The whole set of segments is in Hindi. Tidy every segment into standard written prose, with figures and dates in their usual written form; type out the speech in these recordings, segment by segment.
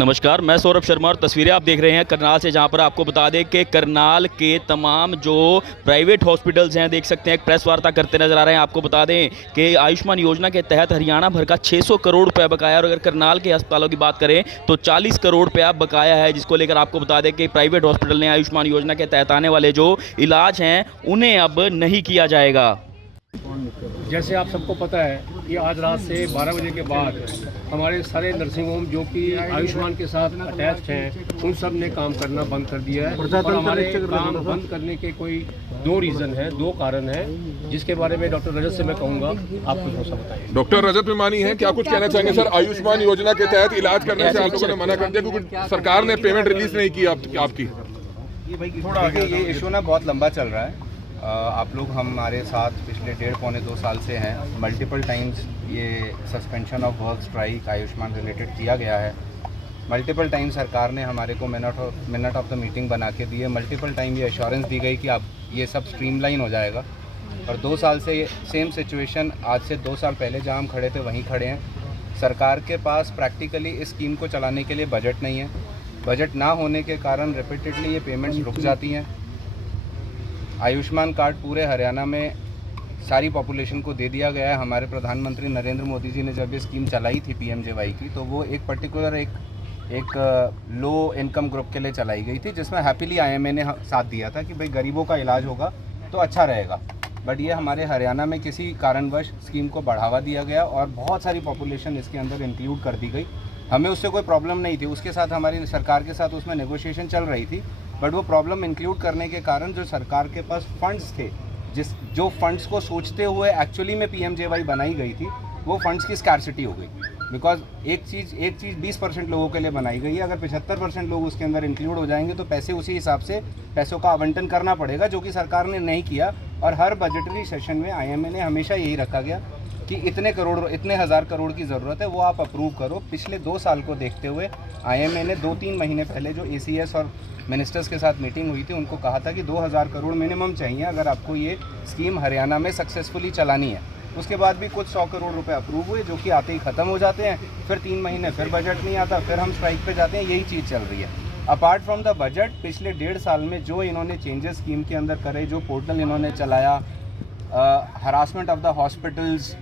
नमस्कार, मैं सौरभ शर्मा और तस्वीरें आप देख रहे हैं करनाल से, जहां पर आपको बता दें कि करनाल के तमाम जो प्राइवेट हॉस्पिटल्स हैं, देख सकते हैं एक प्रेस वार्ता करते नजर आ रहे हैं। आपको बता दें कि आयुष्मान योजना के तहत हरियाणा भर का 600 करोड़ रुपया बकाया, और अगर करनाल के अस्पतालों की बात करें तो 40 करोड़ रुपया बकाया है, जिसको लेकर आपको बता दें कि प्राइवेट हॉस्पिटल ने आयुष्मान योजना के तहत आने वाले जो इलाज हैं उन्हें अब नहीं किया जाएगा। जैसे आप सबको पता है कि आज रात से 12 बजे के बाद हमारे सारे नर्सिंग होम जो कि आयुष्मान के साथ अटैच्ड हैं उन सब ने काम करना बंद कर दिया है। और हमारे काम बंद करने के कोई दो रीज़न है, दो कारण है, जिसके बारे में डॉक्टर रजत से मैं कहूँगा आप कुछ थोड़ा बताइए। डॉक्टर रजत मेमानी हैं, क्या कुछ कहना चाहेंगे सर? आयुष्मान योजना के तहत इलाज करने से आप लोगों ने मना कर दिया क्योंकि सरकार ने पेमेंट रिलीज नहीं की आपकी। देखिए, ये इशू ना बहुत लंबा चल रहा है। आप लोग हमारे साथ पिछले 1.5-पौने 2 साल से हैं। मल्टीपल टाइम्स ये suspension of work strike Ayushman related किया गया है। मल्टीपल टाइम सरकार ने हमारे को मिनट ऑफ द मीटिंग बना के दिए। मल्टीपल टाइम ये एश्योरेंस दी गई कि अब ये सब स्ट्रीमलाइन हो जाएगा। और 2 साल से सेम सिचुएशन, आज से 2 साल पहले जहाँ हम खड़े थे वहीं खड़े हैं। सरकार के पास प्रैक्टिकली इस स्कीम को चलाने के लिए बजट नहीं है। बजट ना होने के कारण रिपीटेडली ये पेमेंट्स रुक जाती हैं। आयुष्मान कार्ड पूरे हरियाणा में सारी पॉपुलेशन को दे दिया गया है। हमारे प्रधानमंत्री नरेंद्र मोदी जी ने जब ये स्कीम चलाई थी पीएमजेवाई की, तो वो एक पर्टिकुलर एक लो इनकम ग्रुप के लिए चलाई गई थी, जिसमें हैप्पीली आईएमए ने साथ दिया था कि भाई गरीबों का इलाज होगा तो अच्छा रहेगा। बट ये हमारे हरियाणा में किसी कारणवश स्कीम को बढ़ावा दिया गया और बहुत सारी पॉपुलेशन इसके अंदर इंक्लूड कर दी गई। हमें उससे कोई प्रॉब्लम नहीं थी, उसके साथ हमारी सरकार के साथ उसमें नेगोशिएशन चल रही थी। बट वो प्रॉब्लम इंक्लूड करने के कारण जो सरकार के पास फंड्स थे, जो फंड्स को सोचते हुए एक्चुअली में पीएमजेवाई बनाई गई थी, वो फंड्स की स्कैर्सिटी हो गई। बिकॉज एक चीज़ 20% लोगों के लिए बनाई गई है। अगर 75% लोग उसके अंदर इंक्लूड हो जाएंगे तो पैसे उसी हिसाब से पैसों का आवंटन करना पड़ेगा, जो कि सरकार ने नहीं किया। और हर बजटरी सेशन में आईएमए ने हमेशा यही रखा गया कि इतने हज़ार करोड़ की ज़रूरत है, वो आप अप्रूव करो। पिछले 2 साल को देखते हुए आईएमए ने 2-3 महीने पहले जो एसीएस और मिनिस्टर्स के साथ मीटिंग हुई थी, उनको कहा था कि 2000 करोड़ मिनिमम चाहिए अगर आपको ये स्कीम हरियाणा में सक्सेसफुली चलानी है। उसके बाद भी कुछ 100 करोड़ रुपए अप्रूव हुए, जो कि आते ही ख़त्म हो जाते हैं। फिर 3 महीने फिर बजट नहीं आता, फिर हम स्ट्राइक पे जाते हैं। यही चीज़ चल रही है। अपार्ट फ्रॉम द बजट, पिछले 1.5 साल में जो इन्होंने चेंजेस स्कीम के अंदर करे, जो पोर्टल इन्होंने चलाया, harassment of the hospitals,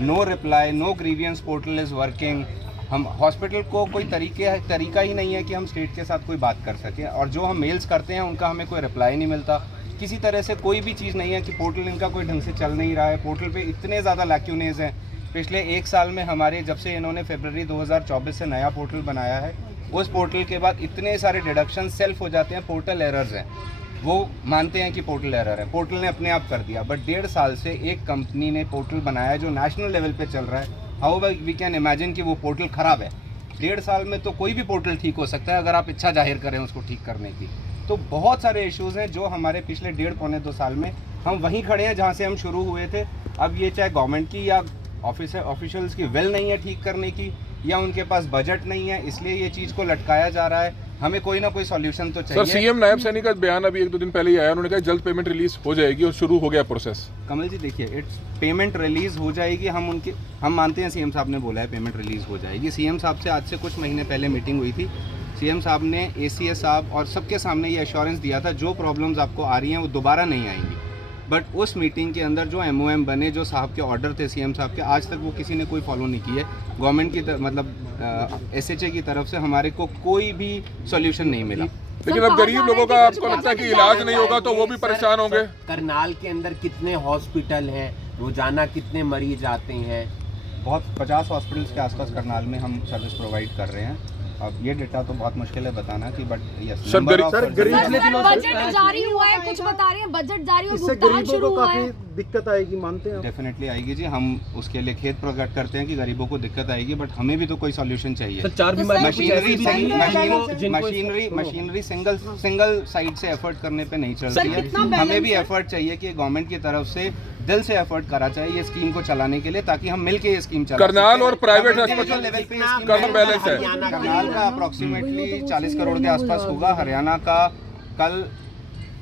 no reply, no grievance portal is working. हम हॉस्पिटल को कोई तरीका ही नहीं है कि हम स्टेट के साथ कोई बात कर सकें, और जो हम मेल्स करते हैं उनका हमें कोई रिप्लाई नहीं मिलता। किसी तरह से कोई भी चीज़ नहीं है कि पोर्टल इनका कोई ढंग से चल नहीं रहा है। पोर्टल पे इतने ज़्यादा लैक्यूनेज हैं। पिछले 1 साल में हमारे, जब से इन्होंने फरवरी 2024 से नया पोर्टल बनाया है, उस पोर्टल के बाद इतने सारे डिडक्शन सेल्फ हो जाते हैं। पोर्टल एरर्स हैं, वो मानते हैं कि पोर्टल एरर है, पोर्टल ने अपने आप कर दिया। बट 1.5 साल से एक कंपनी ने पोर्टल बनाया जो नेशनल लेवल पे चल रहा है। हाउ वी कैन इमेजिन कि वो पोर्टल ख़राब है? 1.5 साल में तो कोई भी पोर्टल ठीक हो सकता है अगर आप इच्छा जाहिर करें उसको ठीक करने की। तो बहुत सारे इश्यूज़ हैं जो हमारे पिछले 1.5-पौने 2 साल में हम वहीं खड़े हैं जहाँ से हम शुरू हुए थे। अब ये चाहे गवर्नमेंट की या ऑफिशियल्स की विल नहीं है ठीक करने की, या उनके पास बजट नहीं है, इसलिए ये चीज़ को लटकाया जा रहा है। हमें कोई ना कोई सॉल्यूशन तो चाहिए। सर, सीएम नायब सैनी का बयान अभी 1-2 दिन पहले ही आया, उन्होंने कहा जल्द पेमेंट रिलीज हो जाएगी और शुरू हो गया प्रोसेस। कमल जी, देखिए, पेमेंट रिलीज़ हो जाएगी। हम मानते हैं, सीएम साहब ने बोला है पेमेंट रिलीज़ हो जाएगी। सीएम साहब से आज से कुछ महीने पहले मीटिंग हुई थी। सीएम साहब ने एसीएस साहब और सबके सामने ये एश्योरेंस दिया था जो प्रॉब्लम्स आपको आ रही हैं वो दोबारा नहीं आएंगी। बट उस मीटिंग के अंदर जो एमओएम बने, जो साहब के ऑर्डर थे सीएम साहब के, आज तक वो किसी ने कोई फॉलो नहीं किए। गवर्नमेंट की मतलब एसएचए की तरफ से हमारे को कोई भी सॉल्यूशन नहीं मिला। लेकिन अब गरीब लोगों का आपको लगता है कि इलाज नहीं होगा तो वो भी परेशान होंगे? करनाल के अंदर कितने हॉस्पिटल हैं, रोजाना कितने मरीज आते हैं? बहुत 50 हॉस्पिटल्स के आसपास करनाल में हम सर्विस प्रोवाइड कर रहे हैं। अब ये डेटा तो बहुत मुश्किल है बताना कि, बट यस, सर बजट जारी हुआ है, कुछ बता रहे हैं बजट जारी हुआ, इससे गरीबों को काफी दिक्कत आएगी, मानते हैं? डेफिनेटली आएगी जी। हम उसके लिए खेद प्रकट करते हैं कि गरीबों को दिक्कत आएगी, बट हमें भी तो कोई सॉल्यूशन चाहिए। मशीनरी सिंगल साइड से एफर्ट करने पे नहीं चलती है। हमें भी एफर्ट चाहिए कि गवर्नमेंट की तरफ से दिल से एफर्ट करा चाहिए ये स्कीम को चलाने के लिए, ताकि हम मिलके ये स्कीम चला। करनाल और प्राइवेट अस्पताल लेवल पे का बैलेंस है। करनाल का अप्रोक्सीमेटली 40 करोड़ के आसपास होगा। हरियाणा का कल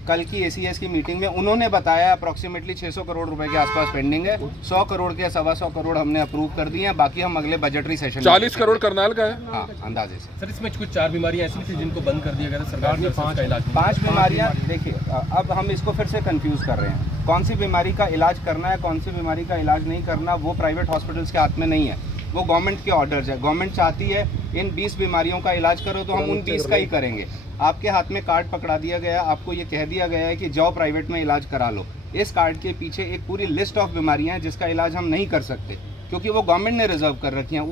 कल की ACS की मीटिंग में उन्होंने बताया अप्रॉक्सीमेटली 600 करोड़ रुपए के आसपास पेंडिंग है। 100 करोड़ के 125 करोड़ हमने अप्रूव कर दिए हैं, बाकी हम अगले बजटरी सेशन 40 करोड़ करनाल का है। हाँ, अंदाजे से। सर, इसमें कुछ 4 बीमारियां ऐसी थी जिनको बंद कर दिया गया था सरकार ने, 5 का इलाज। 5 बीमारियां, देखिए अब हम इसको फिर से कंफ्यूज कर रहे हैं। कौन सी बीमारी का इलाज करना है, कौन सी बीमारी का इलाज नहीं करना, वो प्राइवेट हॉस्पिटल्स के हाथ में नहीं है, वो गवर्नमेंट के ऑर्डर्स है। गवर्नमेंट चाहती है इन 20 बीमारियों का इलाज करो तो हम उन 20 का ही करेंगे। आपके हाथ में कार्ड पकड़ा दिया गया, आपको ये कह दिया गया है कि जाओ प्राइवेट में इलाज करा लो। इस कार्ड के पीछे एक पूरी लिस्ट ऑफ बीमारियां हैं जिसका इलाज हम नहीं कर सकते, क्योंकि वो गवर्नमेंट ने रिजर्व कर रखी हैं।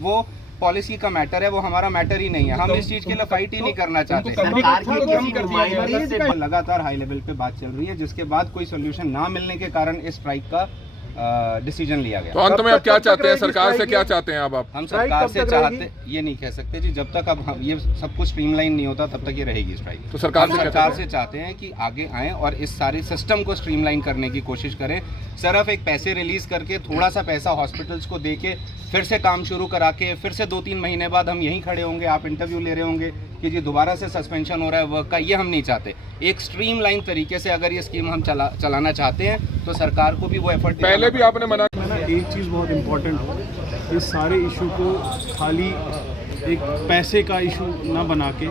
वो पॉलिसी का मैटर है, वो हमारा मैटर ही नहीं है। हम इस चीज के लिए फाइट ही नहीं करना चाहते। सरकार के किसी नुमाइंदे से लगातार हाई लेवल पे बात चल रही है, जिसके बाद कोई सोल्यूशन ना मिलने के कारण इस स्ट्राइक का डिसीजन लिया गया। तो अंत में आप क्या चाहते हैं, सरकार से क्या चाहते हैं? अब आप हम सरकार से चाहते ये नहीं कह सकते जी, जब तक अब ये सब कुछ स्ट्रीमलाइन नहीं होता तब तक ये रहेगी स्ट्राइक। तो सरकार से चाहते हैं कि आगे आएं और इस सारे सिस्टम को स्ट्रीमलाइन करने की कोशिश करें। सिर्फ एक पैसे रिलीज करके, थोड़ा सा पैसा हॉस्पिटल्स को देके फिर से काम शुरू करा के फिर से 2-3 महीने बाद हम यहीं खड़े होंगे, आप इंटरव्यू ले रहे होंगे कि जी दोबारा से सस्पेंशन हो रहा है वर्क का, ये हम नहीं चाहते। एक स्ट्रीमलाइन तरीके से अगर ये स्कीम हम चलाना चाहते हैं तो सरकार को भी वो एफर्ट पहले भी आपने मना एक चीज़ बहुत इम्पोर्टेंट है, इस सारे इशू को खाली एक पैसे का इशू ना बना के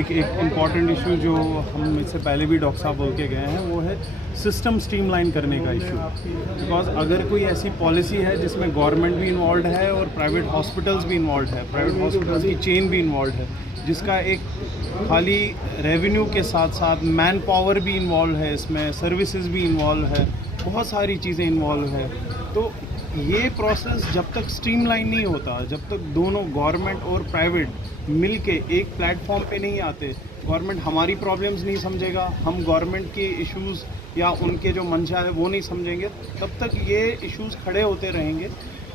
एक इम्पॉर्टेंट इशू जो हम इससे पहले भी डॉक्टर साहब बोल के गए हैं, वो है सिस्टम स्ट्रीमलाइन करने का इशू। बिकॉज अगर कोई ऐसी पॉलिसी है जिसमें गवर्नमेंट भी इन्वॉल्व है और प्राइवेट हॉस्पिटल्स भी इन्वॉल्व है, प्राइवेट हॉस्पिटल्स की चेन भी इन्वॉल्व है, जिसका एक खाली रेवेन्यू के साथ साथ मैन पावर भी इन्वॉल्व है, इसमें सर्विसेज भी इन्वॉल्व है, बहुत सारी चीज़ें इन्वॉल्व है। तो ये प्रोसेस जब तक स्ट्रीमलाइन नहीं होता, जब तक दोनों गवर्नमेंट और प्राइवेट मिलके एक प्लेटफॉर्म पे नहीं आते, गवर्नमेंट हमारी प्रॉब्लम्स नहीं समझेगा, हम गवर्नमेंट के इश्यूज़ या उनके जो मंशा है वो नहीं समझेंगे, तब तक ये इश्यूज़ खड़े होते रहेंगे।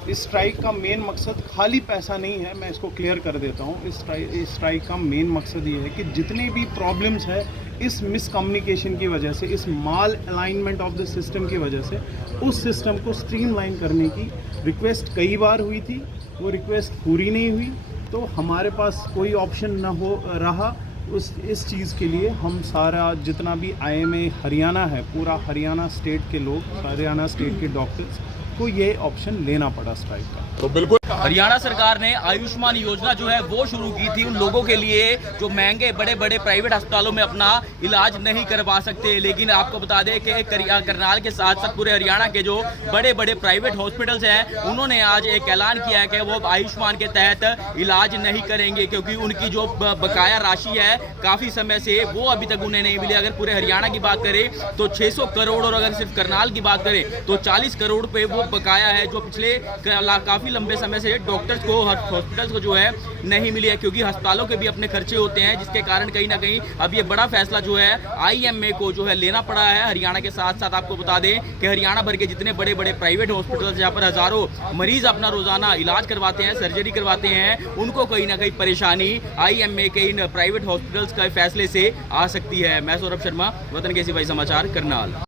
इस स्ट्राइक का मेन मकसद खाली पैसा नहीं है, मैं इसको क्लियर कर देता हूँ। इस स्ट्राइक का मेन मकसद ये है कि जितने भी प्रॉब्लम्स है इस मिसकम्युनिकेशन की वजह से, इस माल अलाइनमेंट ऑफ द सिस्टम की वजह से, उस सिस्टम को स्ट्रीमलाइन करने की रिक्वेस्ट कई बार हुई थी, वो रिक्वेस्ट पूरी नहीं हुई, तो हमारे पास कोई ऑप्शन ना हो रहा। इस चीज़ के लिए हम सारा जितना भी IMA हरियाणा है, पूरा हरियाणा स्टेट के लोग, हरियाणा स्टेट के डॉक्टर्स को ये ऑप्शन लेना पड़ा स्ट्राइक का। तो बिल्कुल हरियाणा सरकार ने आयुष्मान योजना जो है वो शुरू की थी उन लोगों के लिए जो महंगे बड़े बड़े प्राइवेट अस्पतालों में अपना इलाज नहीं करवा सकते। लेकिन आपको बता दें कि करनाल के साथ साथ पूरे हरियाणा के जो बड़े बड़े प्राइवेट हॉस्पिटल्स हैं, उन्होंने आज एक ऐलान किया है कि वो आयुष्मान के तहत इलाज नहीं करेंगे, क्योंकि उनकी जो बकाया राशि है काफ़ी समय से वो अभी तक उन्हें नहीं मिली। अगर पूरे हरियाणा की बात करें तो 600 करोड़ और अगर सिर्फ करनाल की बात करें तो 40 करोड़ रुपये वो बकाया है, जो पिछले काफ़ी लंबे समय से डॉक्टर्स को, हॉस्पिटल्स को जो है नहीं मिली है, क्योंकि अस्पतालों के भी अपने खर्चे होते हैं, जिसके कारण कहीं ना कहीं अब ये बड़ा फैसला जो है IMA को जो है लेना पड़ा है। हरियाणा के साथ साथ आपको बता दें कि हरियाणा भर के जितने बड़े बड़े प्राइवेट हॉस्पिटल्स जहाँ पर हज़ारों मरीज अपना रोजाना इलाज करवाते हैं, सर्जरी करवाते हैं, उनको कहीं ना कहीं परेशानी IMA के इन प्राइवेट हॉस्पिटल्स के फैसले से आ सकती है। मैं सौरभ शर्मा, वतन केसी भाई समाचार, करनाल।